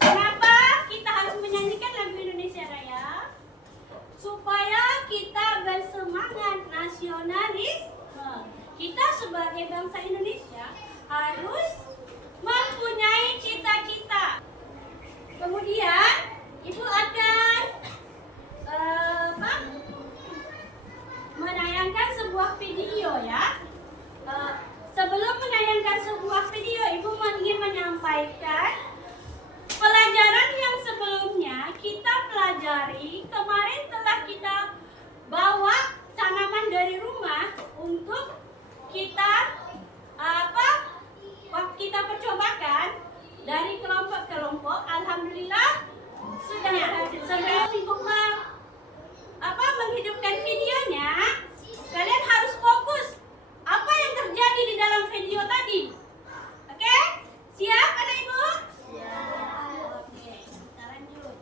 Kenapa kita harus menyanyikan lagu Indonesia Raya? Supaya kita bersemangat nasionalis. Kita sebagai bangsa Indonesia harus mempunyai cita-cita. Kemudian Ibu akan menayangkan sebuah video ya. Sebelum menayangkan sebuah video, Ibu ingin menyampaikan pelajaran yang sebelumnya kita pelajari. Kemarin telah kita bawa tanaman dari rumah untuk kita kita percobakan dari kelompok ke kelompok. Alhamdulillah sudah berhasil. Sebelum Ibu menghidupkan videonya, kalian harus fokus apa yang terjadi di dalam video tadi. Oke? Siap anak Ibu? Siap. Oke, kita lanjut.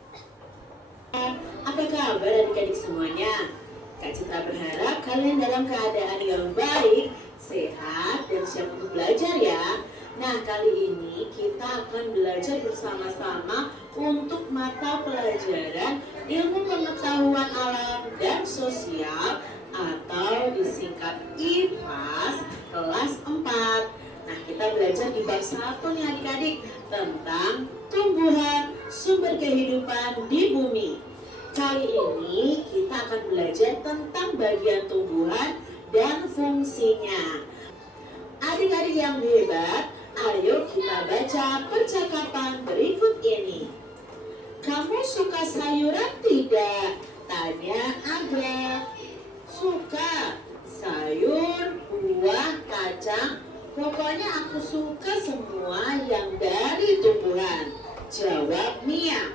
Apa kabar adik-adik semuanya? Kak Citra berharap kalian dalam keadaan yang baik, sehat, dan siap untuk belajar ya. Nah, kali ini kita akan belajar bersama-sama untuk mata pelajaran Ilmu Pengetahuan Alam dan Sosial atau disingkat IPAS kelas 4. Nah, kita belajar di bab 1 nih adik-adik tentang tumbuhan sumber kehidupan di bumi. Kali ini kita akan belajar tentang bagian tumbuhan dan fungsinya. Adik-adik yang hebat, ayo kita baca percakapan berikut ini. Kamu suka sayuran tidak? Tanya Agra. Suka. Sayur, buah, kacang. Pokoknya aku suka semua yang dari tumbuhan. Jawab Mia.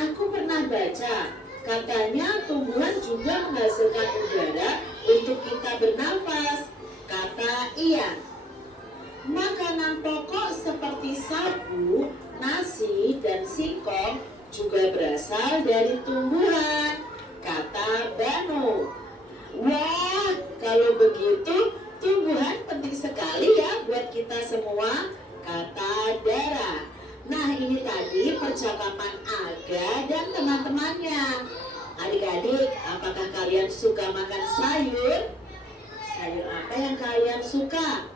Aku pernah baca, katanya tumbuhan juga menghasilkan udara untuk kita bernafas. Kata Ian. Makanan pokok seperti sagu, nasi, dan singkong juga berasal dari tumbuhan. Kata Banu. Wah, kalau begitu tumbuhan penting sekali ya buat kita semua. Kata Dara. Nah, ini tadi percakapan Aga dan teman-temannya. Adik-adik, apakah kalian suka makan sayur? Sayur apa yang kalian suka?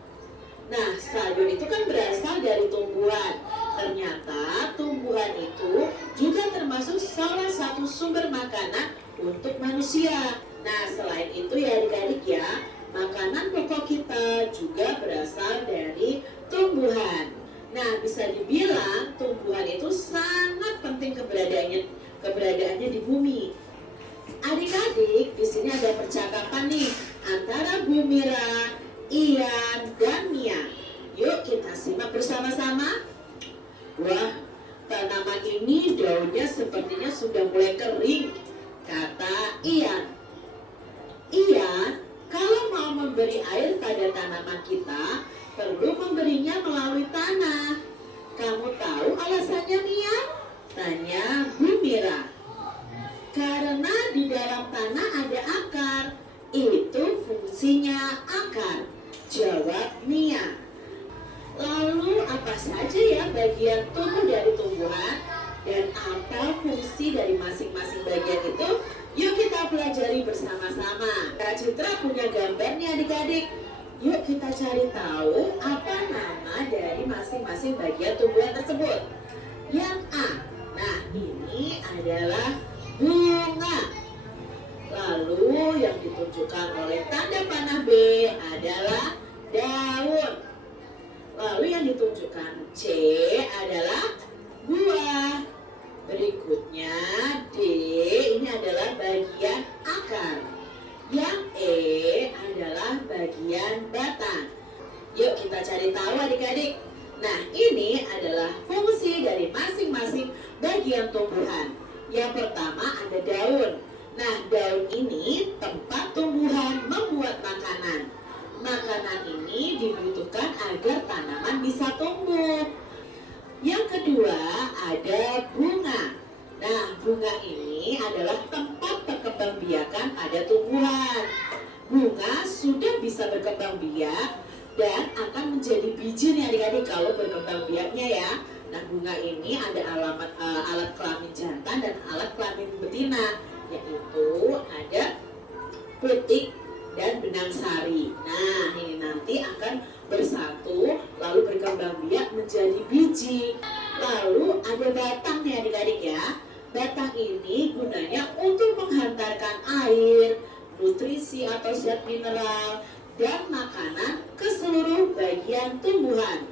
Nah, sayur itu kan berasal dari tumbuhan. Ternyata tumbuhan itu juga termasuk salah satu sumber makanan untuk manusia. Nah, selain itu ya adik-adik ya, makanan pokok kita juga berasal dari tumbuhan. Nah, bisa dibilang tumbuhan itu sangat penting keberadaannya di bumi. Adik-adik, di sini ada percakapan nih antara Bu Mira, Ian, dan Mia. Yuk kita simak bersama-sama. Wah, tanaman ini daunnya sepertinya sudah mulai kering, kata Ian. Ian, kalau mau memberi air pada tanaman kita, perlu memberinya melalui tanah. Kamu tahu alasannya, Mia? Tanya Bu Mira. Karena di dalam tanah ada akar. Itu fungsinya akar. Jawab Mia. Lalu apa saja ya bagian tubuh dari tumbuhan? Dan apa fungsi dari masing-masing bagian itu? Yuk kita pelajari bersama-sama. Kak Citra punya gambarnya adik-adik. Yuk kita cari tahu apa nama dari masing-masing bagian tumbuhan tersebut. Yang A. Nah, ini adalah bunga. Lalu yang ditunjukkan oleh tanda panah B adalah daun. Lalu yang ditunjukkan C adalah buah. Berikutnya D, ini adalah bagian akar. Yang E adalah bagian batang. Yuk kita cari tahu adik-adik. Nah, ini adalah fungsi dari masing-masing bagian tumbuhan. Yang pertama ada daun. Nah, daun ini tempat tumbuhan membuat makanan. Makanan ini dibutuhkan agar tanaman bisa tumbuh. Yang kedua ada bunga. Nah, bunga ini adalah tempat perkembangbiakan pada tumbuhan. Bunga sudah bisa berkembang biak dan akan menjadi biji nih adik-adik kalau berkembang biaknya ya. Nah, bunga ini ada alat kelamin jantan dan alat kelamin betina, yaitu ada putik dan benang sari. Nah, ini nanti akan bersatu lalu berkembang biak menjadi biji. Lalu ada batang nih adik-adik ya. Batang ini gunanya untuk menghantarkan air, nutrisi atau zat mineral, dan makanan ke seluruh bagian tumbuhan.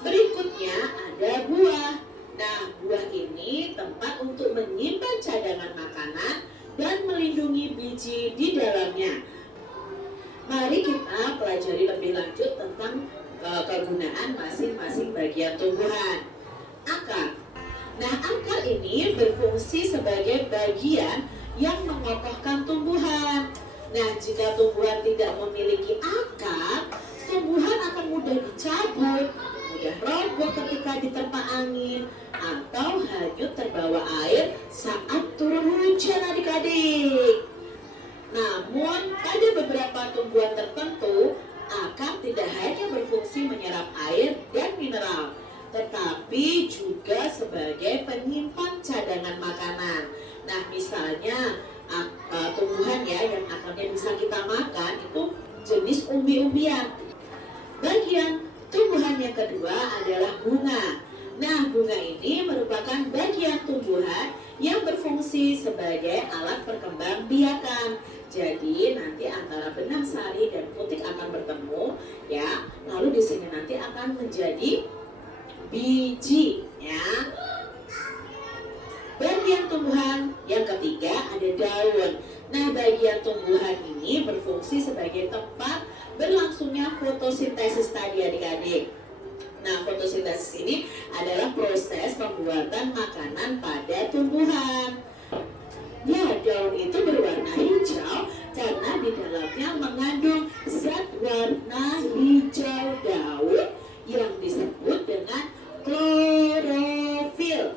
Berikutnya ada buah. Nah, buah ini tempat untuk menyimpan cadangan makanan dan melindungi biji di dalamnya. Mari kita pelajari lebih lanjut tentang kegunaan masing-masing bagian tumbuhan. Akar. Nah, akar ini berfungsi sebagai bagian yang mengokohkan tumbuhan. Nah, jika tumbuhan tidak memiliki akar, tumbuhan akan mudah dicabut, mudah roboh ketika diterpa angin, atau hanyut terbawa air saat turun hujan adik-adik. Namun, pada beberapa tumbuhan tertentu, akar tidak hanya berfungsi menyerap air dan mineral, tetapi juga sebagai penyimpan cadangan makanan. Nah, misalnya tumbuhan ya yang akarnya bisa kita makan itu jenis umbi-umbian. Bagian tumbuhan yang kedua adalah bunga. Nah, bunga ini merupakan bagian tumbuhan yang berfungsi sebagai alat perkembangbiakan. Jadi nanti antara benang sari dan putik akan bertemu ya. Lalu di sini nanti akan menjadi biji ya. Bagian tumbuhan yang ketiga ada daun. Nah, bagian tumbuhan ini berfungsi sebagai tempat berlangsungnya fotosintesis tadi adik-adik. Nah, fotosintesis ini adalah proses pembuatan makanan pada tumbuhan. Ya, daun itu berwarna hijau karena di dalamnya mengandung zat warna hijau daun yang disebut dengan klorofil.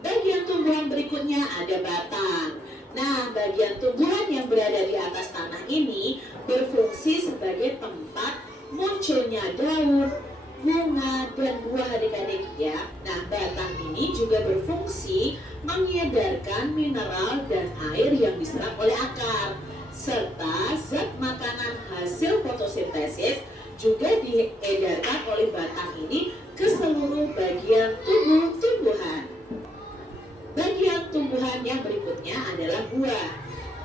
Bagian tumbuhan berikutnya ada batang. Nah, bagian tumbuhan yang berada di atas tanah ini berfungsi sebagai tempat munculnya daun, bunga, dan buah adik-adik ya. Nah, batang ini juga berfungsi mengedarkan mineral dan air yang diserap oleh akar, serta zat makanan hasil fotosintesis juga diedarkan oleh batang ini ke seluruh bagian tubuh tumbuhan. Bagian tumbuhan yang berikutnya adalah buah.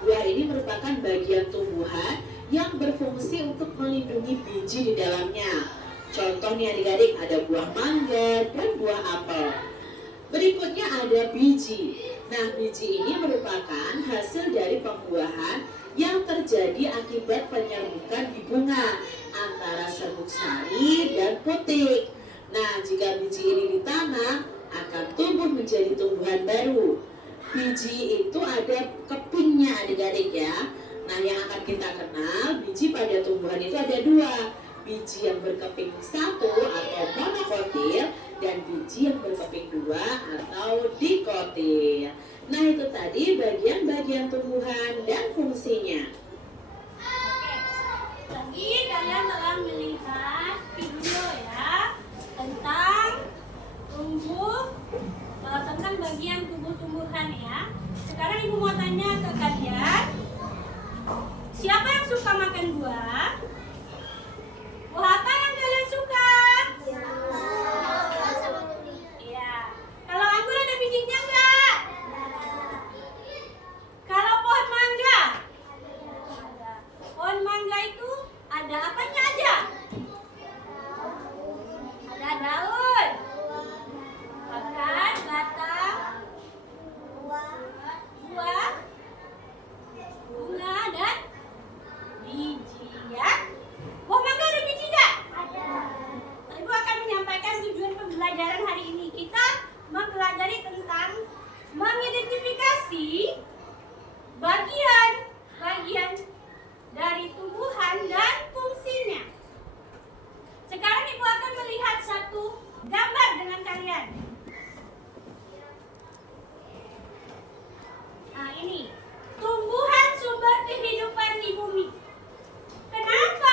Buah ini merupakan bagian tumbuhan yang berfungsi untuk melindungi biji di dalamnya. Contohnya adik-adik ada buah mangga dan buah apel. Berikutnya ada biji. Nah, biji ini merupakan hasil dari pembuahan yang terjadi akibat penyerbukan di bunga antara serbuk sari dan putik. Nah, jika biji ini ditanam, akan tumbuh menjadi tumbuhan baru. Biji itu ada kepingnya adik-adik ya. Nah, yang akan kita kenal biji pada tumbuhan itu ada dua. Biji yang berkeping satu atau monokotil dan biji yang berkeping dua atau dikotil. Nah, itu tadi bagian-bagian tumbuhan dan fungsinya. Tadi kalian telah melihat video ya tentang tentang bagian tumbuh-tumbuhan ya. Sekarang ibu mau tanya ke kalian, siapa yang suka makan buah? Buah apa yang kalian suka? Iya. Kalau anggur ada bijinya enggak? Kalau pohon mangga? Pohon mangga itu ada apanya aja? Ada daun, akar, batang, buah, bunga, dan biji ya. Buah mangga ada biji nggak? Ada. Ibu akan menyampaikan tujuan pembelajaran hari ini. Kita mempelajari tentang mengidentifikasi bagian dari tumbuhan dan fungsinya. Sekarang ibu akan melihat satu gambar dengan kalian. Nah, ini tumbuhan sumber kehidupan di bumi. Kenapa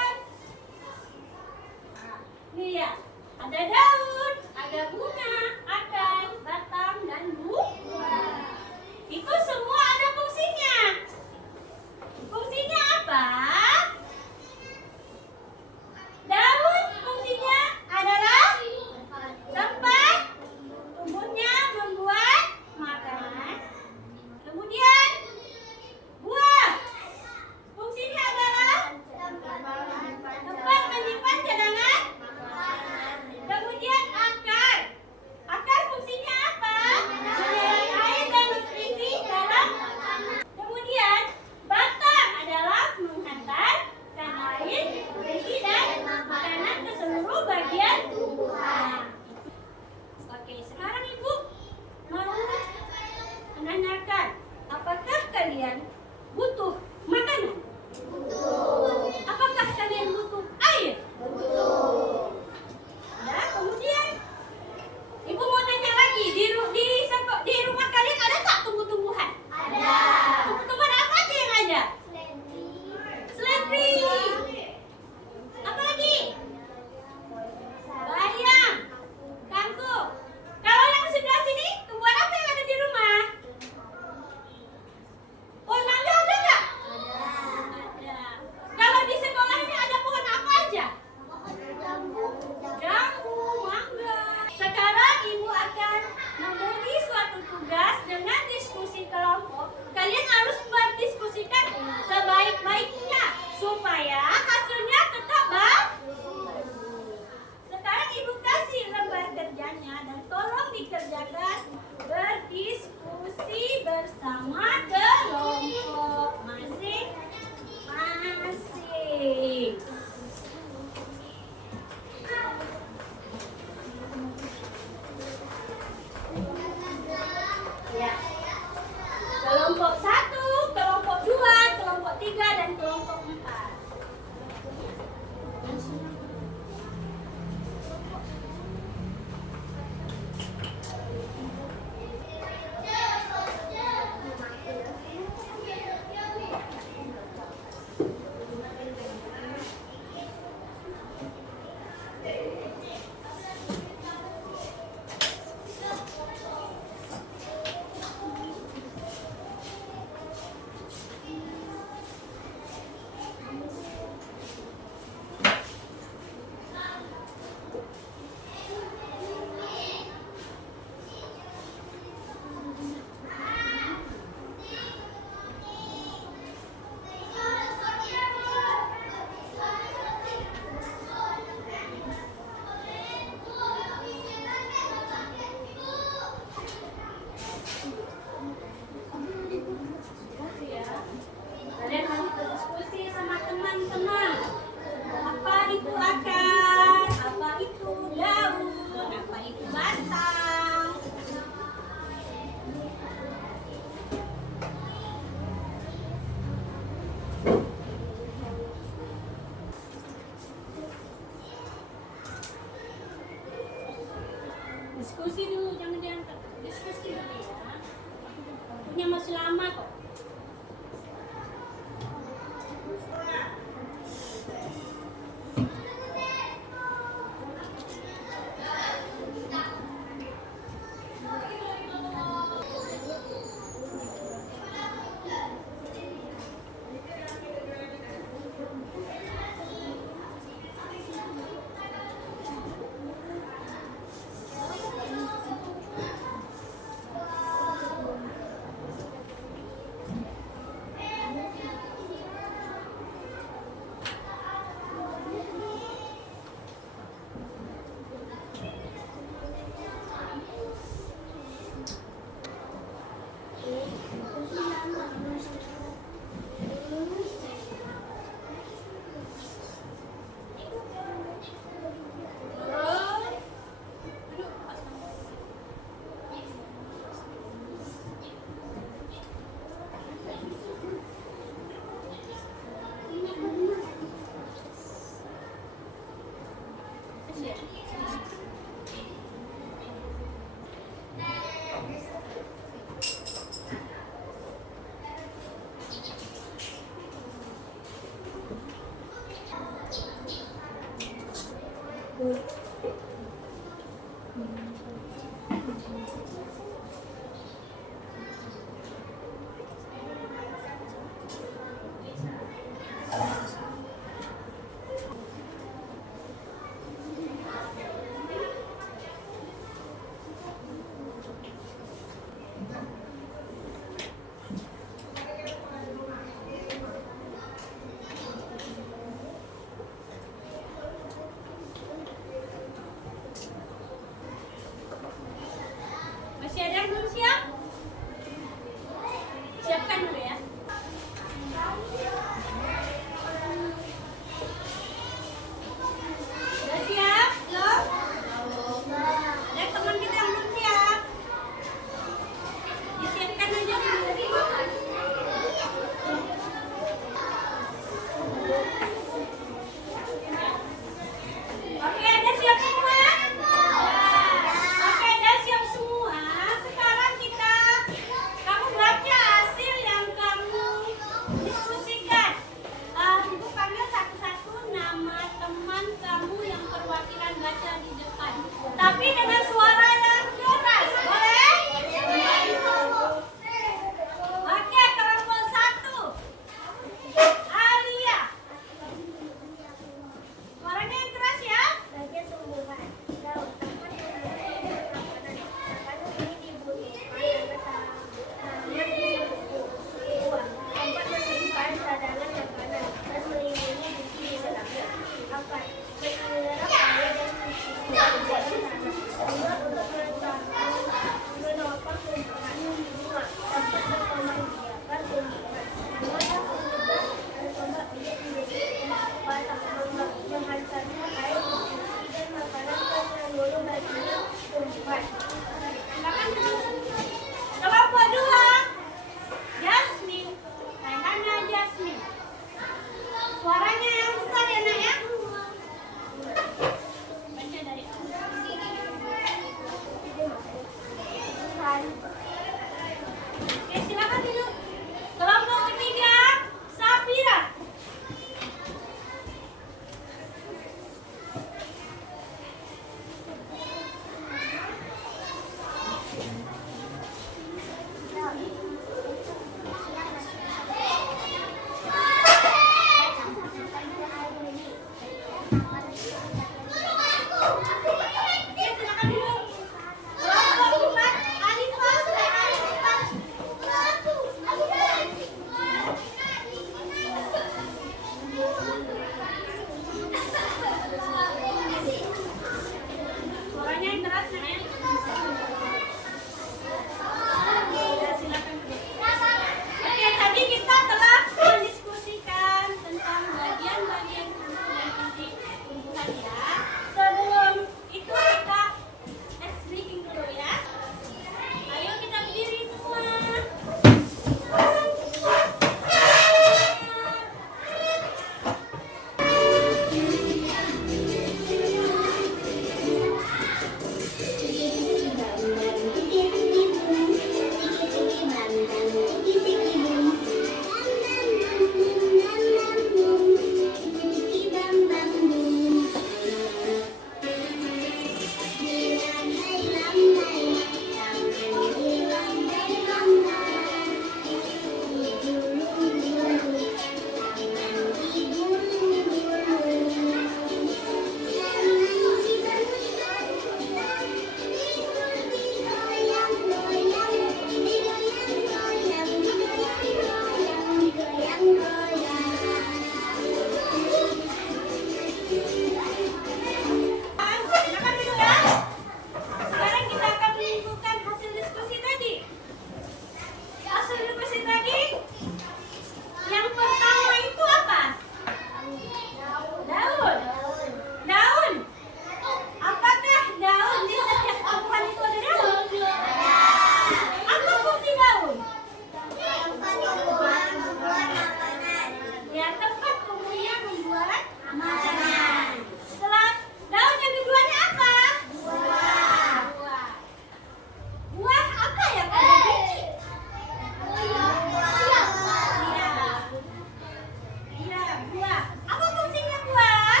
Buah. Apa fungsinya buah?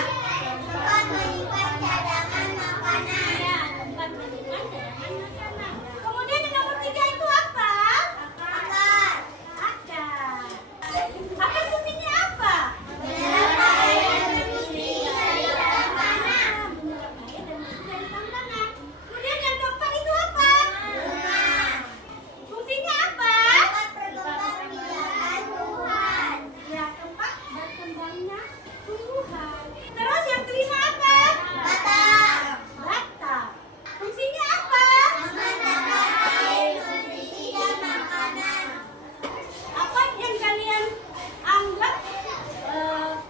Tempat menyimpan cadangan makanan. Ya, tempat menyimpan cadangan makanan. Kemudian yang nomor 3 itu apa? Akar. Akar. Akar fungsinya apa? Menyerap air dan nutrisi dari dalam tanah. Menyerap air dan nutrisi dari dalam tanah. Kemudian yang keempat itu apa? Bunga. Fungsinya apa? Tempat perkembang biakan tumbuhan. Ya, tempat berkembangnya tumbuhan. Terus yang kelima apa? Batang. Batang. Fungsinya apa? Mengantarkan air, nutrisi dan makanan. Apa yang kalian anggap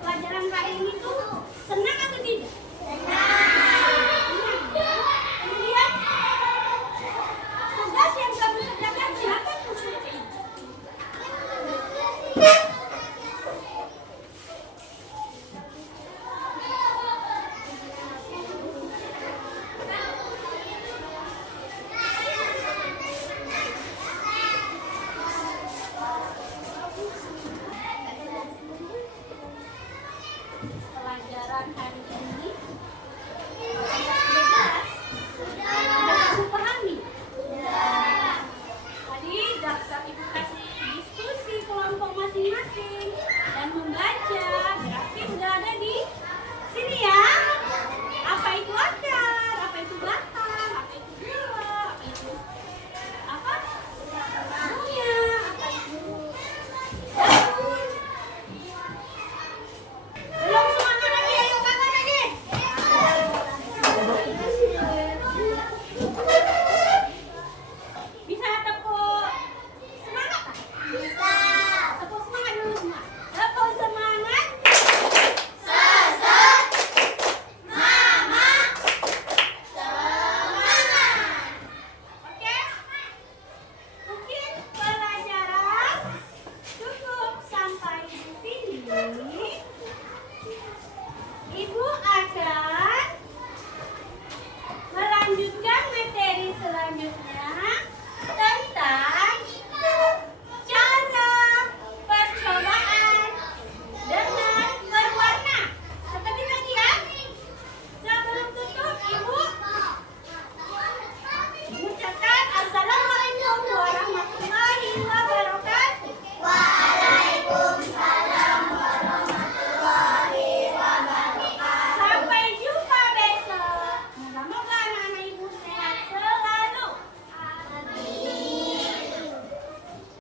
pelajaran hari ini tuh senang atau tidak? Kemudian tugas yang kamu kerjakan siapa tuh? Pelajaran hari ini sudah jelas.